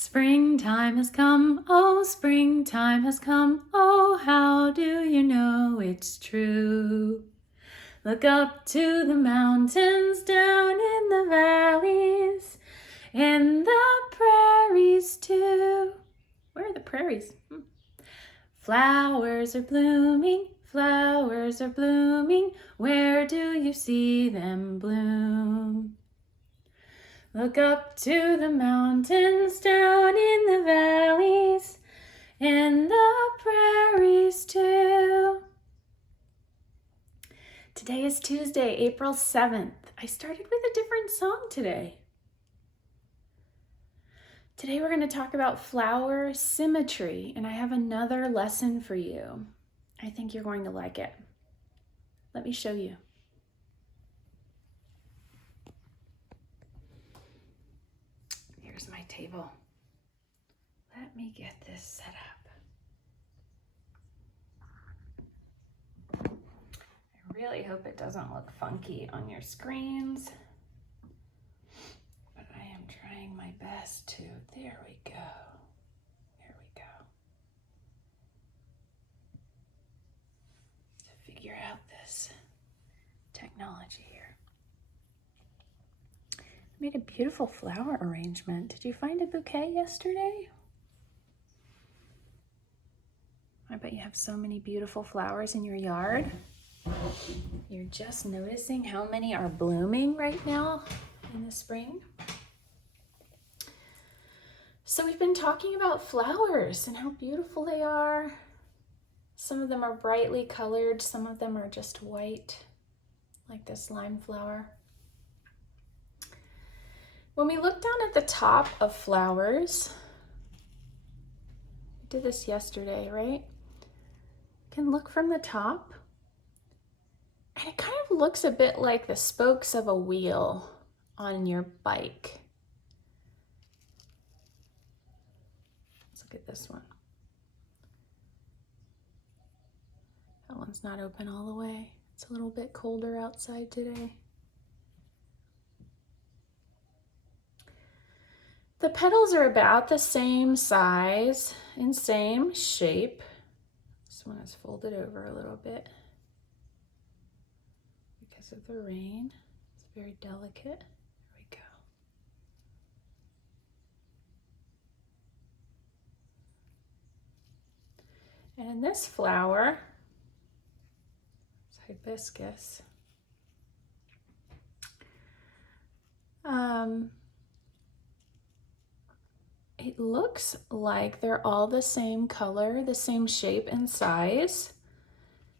Springtime has come, oh, springtime has come, oh, how do you know it's true? Look up to the mountains, down in the valleys, in the prairies too. Where are the prairies? Flowers are blooming, flowers are blooming, where do you see them bloom? Look up to the mountains, down in the valleys, in the prairies too. Today is Tuesday, April 7th. I started with a different song today. Today we're going to talk about flower symmetry, and I have another lesson for you. I think you're going to like it. Let me show you. Here's my table. Let me get this set up. I really hope it doesn't look funky on your screens, but I am trying my best to. There we go. There we go. To figure out this technology here. I made a beautiful flower arrangement. Did you find a bouquet yesterday? I bet you have so many beautiful flowers in your yard. You're just noticing how many are blooming right now in the spring. So we've been talking about flowers and how beautiful they are. Some of them are brightly colored, some of them are just white, like this lime flower. When we look down at the top of flowers, we did this yesterday, right? You can look from the top, and it kind of looks a bit like the spokes of a wheel on your bike. Let's look at this one. That one's not open all the way. It's a little bit colder outside today. The petals are about the same size and same shape. This one is folded over a little bit because of the rain. It's very delicate. There we go. And in this flower, it's hibiscus. It looks like they're all the same color, the same shape and size.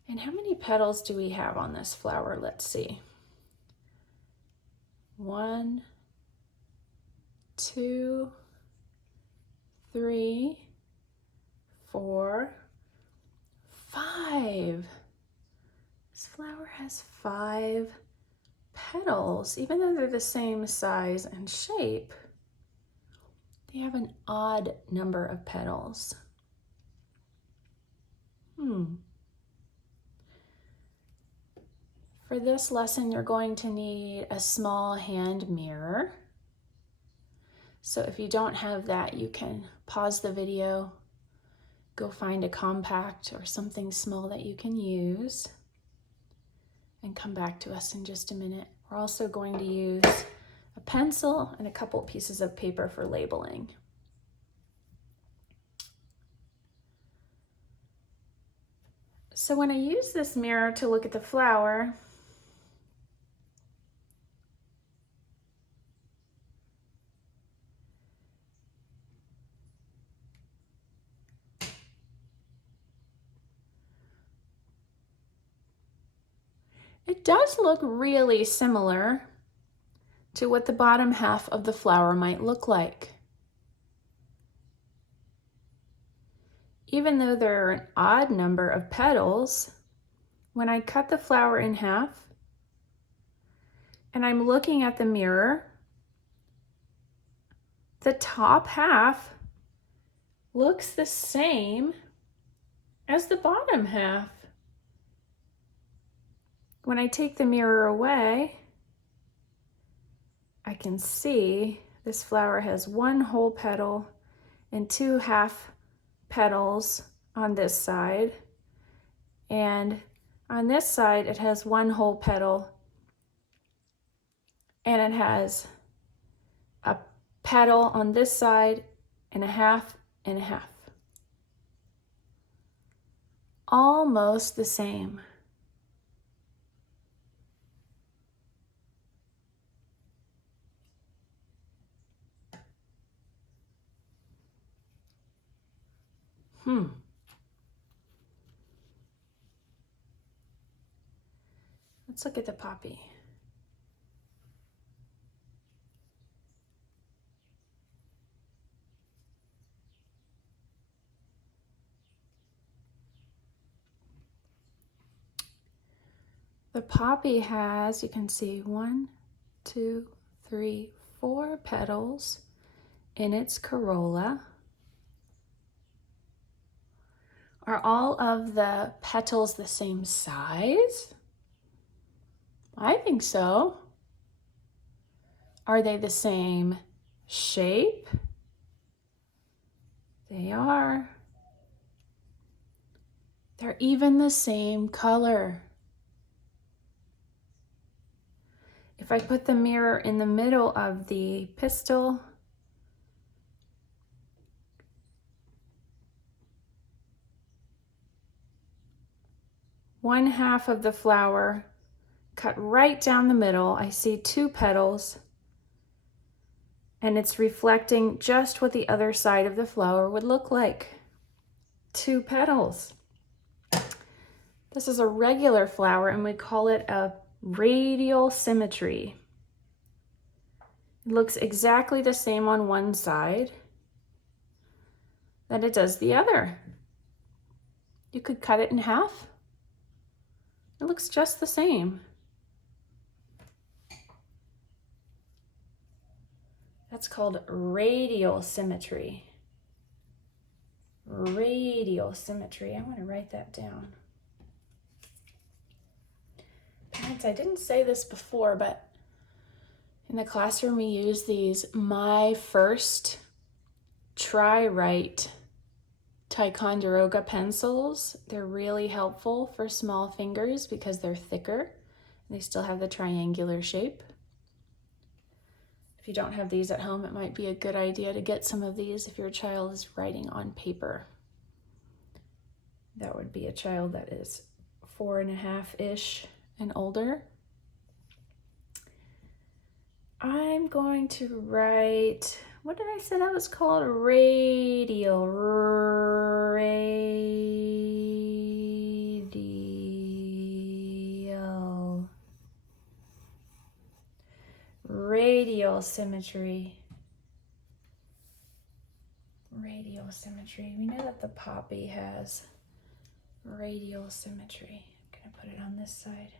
And how many petals do we have on this flower? Let's see. 1, 2, 3, 4, 5. This flower has 5 petals, even though they're the same size and shape. They have an odd number of petals. For this lesson, you're going to need a small hand mirror. So if you don't have that, you can pause the video, go find a compact or something small that you can use, and come back to us in just a minute. We're also going to use a pencil and a couple pieces of paper for labeling. So when I use this mirror to look at the flower, it does look really similar to what the bottom half of the flower might look like. Even though there are an odd number of petals, when I cut the flower in half and I'm looking at the mirror, the top half looks the same as the bottom half. When I take the mirror away, I can see this flower has one whole petal and 2 half petals on this side. And on this side, it has 1 whole petal, and it has a petal on this side and a half and a half. Almost the same. Let's look at the poppy. The poppy has, you can see, 1, 2, 3, 4 petals in its corolla. Are all of the petals the same size? I think so. Are they the same shape? They are. They're even the same color. If I put the mirror in the middle of the pistil, one half of the flower cut right down the middle, I see 2 petals, and it's reflecting just what the other side of the flower would look like. 2 petals. This is a regular flower, and we call it a radial symmetry. It looks exactly the same on one side that it does the other. You could cut it in half. It looks just the same. That's called radial symmetry. Radial symmetry. I want to write that down. Parents, I didn't say this before, but in the classroom we use these My First Try Right Ticonderoga pencils. They're really helpful for small fingers because they're thicker and they still have the triangular shape. If you don't have these at home, it might be a good idea to get some of these if your child is writing on paper. That would be a child that is 4.5-ish and older. I'm going to write, what did I say that was called? Radial. Radial symmetry. Radial symmetry. We know that the poppy has radial symmetry. I'm going to put it on this side.